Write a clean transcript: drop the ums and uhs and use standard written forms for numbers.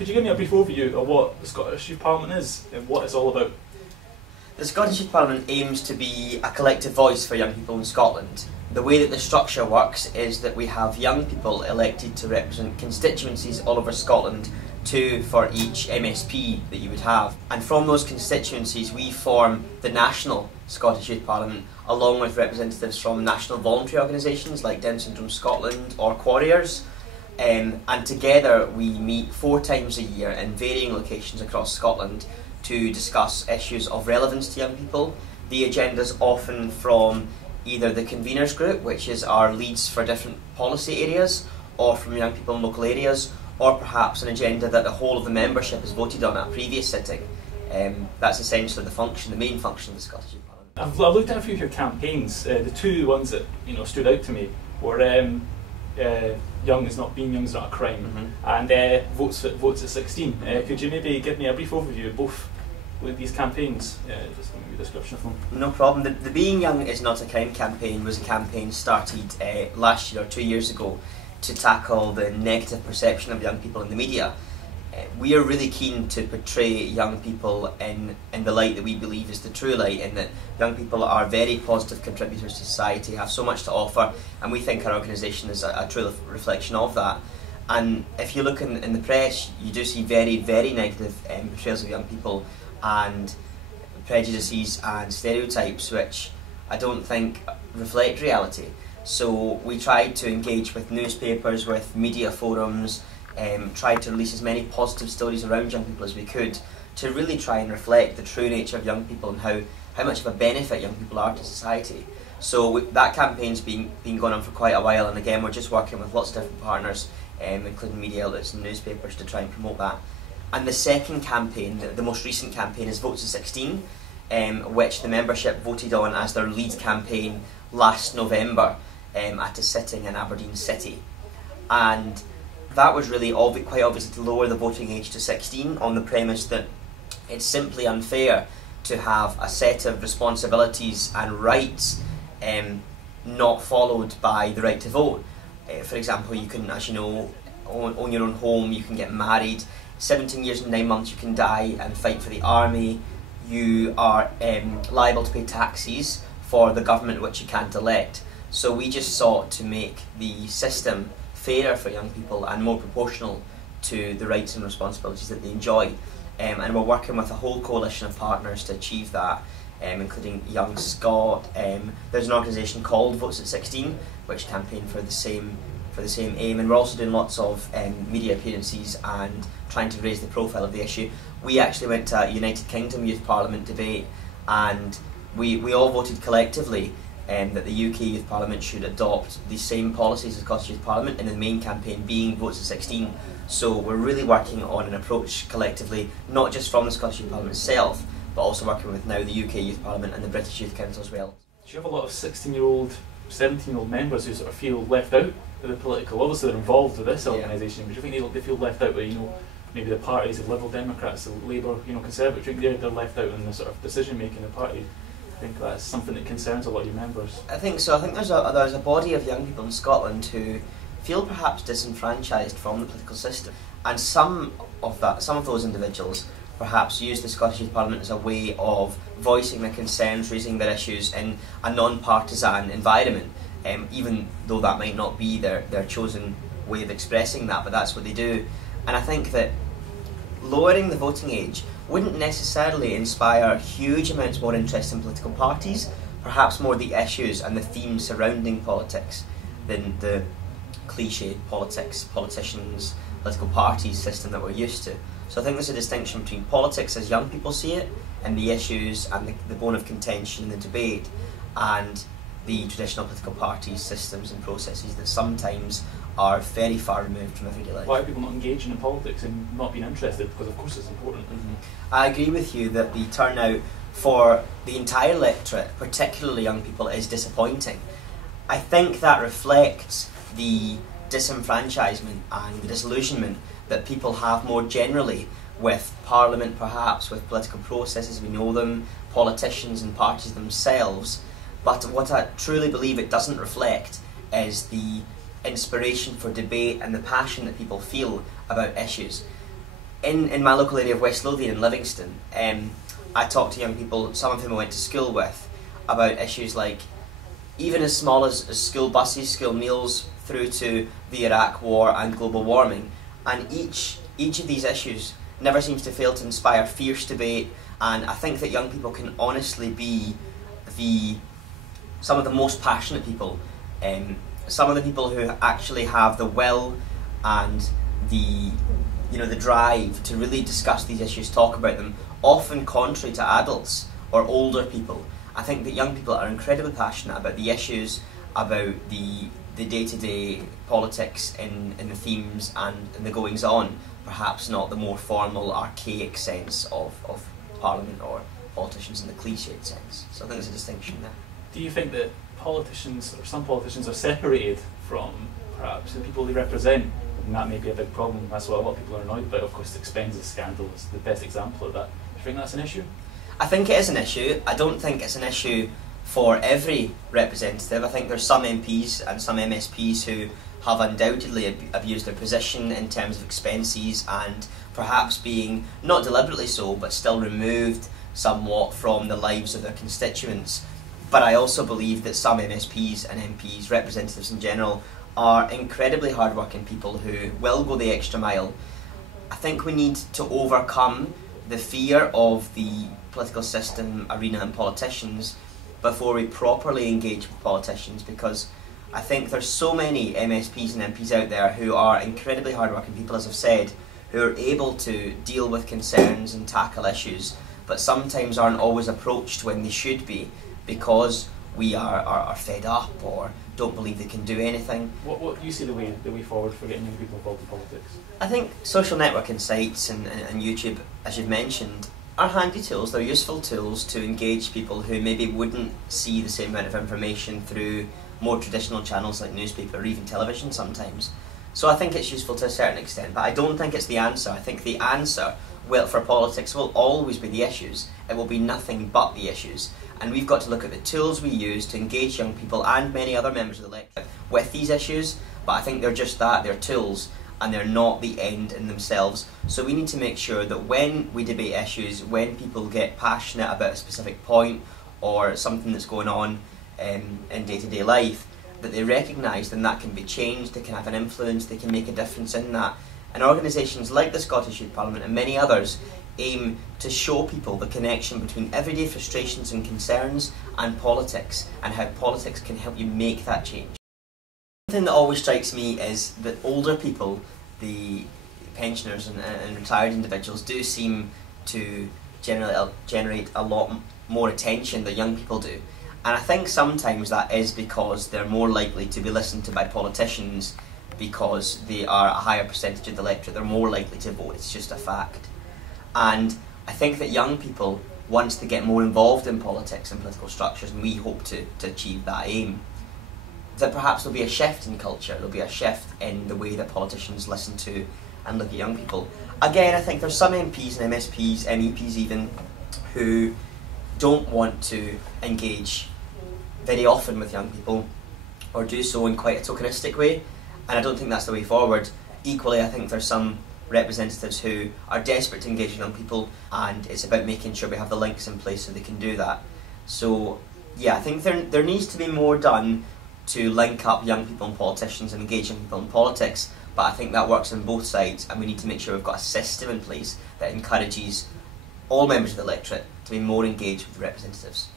Could you give me a brief overview of what the Scottish Youth Parliament is and what it's all about? The Scottish Youth Parliament aims to be a collective voice for young people in Scotland. The way that the structure works is that we have young people elected to represent constituencies all over Scotland, 2 for each MSP that you would have. And from those constituencies we form the national Scottish Youth Parliament, along with representatives from national voluntary organisations like Down Syndrome Scotland or Quarriers. And together we meet 4 times a year in varying locations across Scotland to discuss issues of relevance to young people. The agenda is often from either the conveners group, which is our leads for different policy areas, or from young people in local areas, or perhaps an agenda that the whole of the membership has voted on at a previous sitting. That's essentially the main function of the Scottish Youth Parliament. I've looked at a few of your campaigns. The 2 ones that stood out to me were young is not a crime, and votes at 16. Could you maybe give me a brief overview of both with these campaigns? Just give me a description of them. No problem. The Being Young is Not a Crime campaign was a campaign started last year or 2 years ago to tackle the negative perception of young people in the media. We are really keen to portray young people in the light that we believe is the true light, in that young people are very positive contributors to society, have so much to offer, and we think our organisation is a true reflection of that. And if you look in the press, you do see very, very negative portrayals of young people and prejudices and stereotypes which I don't think reflect reality. So we tried to engage with newspapers, with media forums, tried to release as many positive stories around young people as we could to really try and reflect the true nature of young people and how much of a benefit young people are to society. So that campaign's been going on for quite a while, and again we're just working with lots of different partners, including media outlets and newspapers, to try and promote that. And the second campaign, the most recent campaign, is Votes at 16, which the membership voted on as their lead campaign last November at a sitting in Aberdeen City. And that was really quite obviously to lower the voting age to 16 on the premise that it's simply unfair to have a set of responsibilities and rights not followed by the right to vote. For example, you can, as you know, own your own home, you can get married, 17 years and 9 months you can die and fight for the army, you are liable to pay taxes for the government which you can't elect. So we just sought to make the system fairer for young people and more proportional to the rights and responsibilities that they enjoy. And we're working with a whole coalition of partners to achieve that, including Young Scot. There's an organisation called Votes at 16 which campaign for the same aim, and we're also doing lots of media appearances and trying to raise the profile of the issue. We actually went to a United Kingdom Youth Parliament debate, and we all voted collectively that the UK Youth Parliament should adopt the same policies as the Scottish Youth Parliament, and the main campaign being Votes at 16. So we're really working on an approach collectively, not just from the Scottish Youth Parliament itself, but also working with now the UK Youth Parliament and the British Youth Council as well. Do you have a lot of 16-year-old, 17-year-old members who sort of feel left out of the political? Obviously they're involved with this organisation, but do you think they feel left out with, maybe the parties of Liberal Democrats, the Labour, Conservative? Do you think they're left out in the sort of decision-making of the party? I think that's something that concerns a lot of your members. I think so. I think there's a body of young people in Scotland who feel perhaps disenfranchised from the political system, and some of those individuals perhaps use the Scottish Youth Parliament as a way of voicing their concerns, raising their issues in a non-partisan environment, even though that might not be their chosen way of expressing that, but that's what they do. And I think that lowering the voting age wouldn't necessarily inspire huge amounts more interest in political parties, perhaps more the issues and the themes surrounding politics than the cliched politicians, political parties system that we're used to. So I think there's a distinction between politics as young people see it, and the issues and the bone of contention in the debate, and the traditional political parties, systems and processes that sometimes are very far removed from everyday life. Why are people not engaging in politics and not being interested? Because of course it's important. I agree with you that the turnout for the entire electorate, particularly young people, is disappointing. I think that reflects the disenfranchisement and the disillusionment that people have more generally with Parliament, perhaps with political processes, we know them, politicians and parties themselves. But what I truly believe it doesn't reflect is the inspiration for debate and the passion that people feel about issues. in my local area of West Lothian in Livingston, I talked to young people, some of whom I went to school with, about issues like even as small as school buses, school meals, through to the Iraq War and global warming. And each of these issues never seems to fail to inspire fierce debate, and I think that young people can honestly be some of the most passionate people, some of the people who actually have the will and the drive to really discuss these issues, talk about them, often contrary to adults or older people. I think that young people are incredibly passionate about the issues, about the day-to-day politics in the themes and in the goings-on, perhaps not the more formal, archaic sense of Parliament or politicians in the cliched sense. So I think there's a distinction there. Do you think that politicians, or some politicians, are separated from perhaps the people they represent? And that may be a big problem. That's what a lot of people are annoyed about. Of course, the Expenses scandal is the best example of that. Do you think that's an issue? I think it is an issue. I don't think it's an issue for every representative. I think there's some MPs and some MSPs who have undoubtedly abused their position in terms of expenses and perhaps being, not deliberately so, but still removed somewhat from the lives of their constituents. But I also believe that some MSPs and MPs, representatives in general, are incredibly hard-working people who will go the extra mile. I think we need to overcome the fear of the political system, arena and politicians before we properly engage with politicians, because I think there's so many MSPs and MPs out there who are incredibly hard-working people, as I've said, who are able to deal with concerns and tackle issues, but sometimes aren't always approached when they should be, because we are fed up or don't believe they can do anything. What do you see the way forward for getting young people involved in politics? I think social networking sites and YouTube, as you've mentioned, are handy tools. They're useful tools to engage people who maybe wouldn't see the same amount of information through more traditional channels like newspaper or even television sometimes. So I think it's useful to a certain extent, but I don't think it's the answer. I think the answer for politics will always be the issues. It will be nothing but the issues. And we've got to look at the tools we use to engage young people and many other members of the electorate with these issues, but I think they're just that, they're tools, and they're not the end in themselves. So we need to make sure that when we debate issues, when people get passionate about a specific point or something that's going on in day-to-day life, that they recognise then that can be changed, they can have an influence, they can make a difference in that. And organisations like the Scottish Youth Parliament and many others aim to show people the connection between everyday frustrations and concerns and politics, and how politics can help you make that change. One thing that always strikes me is that older people, the pensioners and retired individuals, do seem to generate a lot more attention than young people do. And I think sometimes that is because they're more likely to be listened to by politicians because they are a higher percentage of the electorate. They're more likely to vote, it's just a fact. And I think that young people, once they get more involved in politics and political structures, and we hope to achieve that aim, that perhaps there'll be a shift in culture, there'll be a shift in the way that politicians listen to and look at young people. Again, I think there's some MPs and MSPs, MEPs even, who don't want to engage very often with young people, or do so in quite a tokenistic way, and I don't think that's the way forward. Equally, I think there's some representatives who are desperate to engage with young people, and it's about making sure we have the links in place so they can do that. So yeah, I think there needs to be more done to link up young people and politicians and engage young people in politics, but I think that works on both sides, and we need to make sure we've got a system in place that encourages all members of the electorate to be more engaged with the representatives.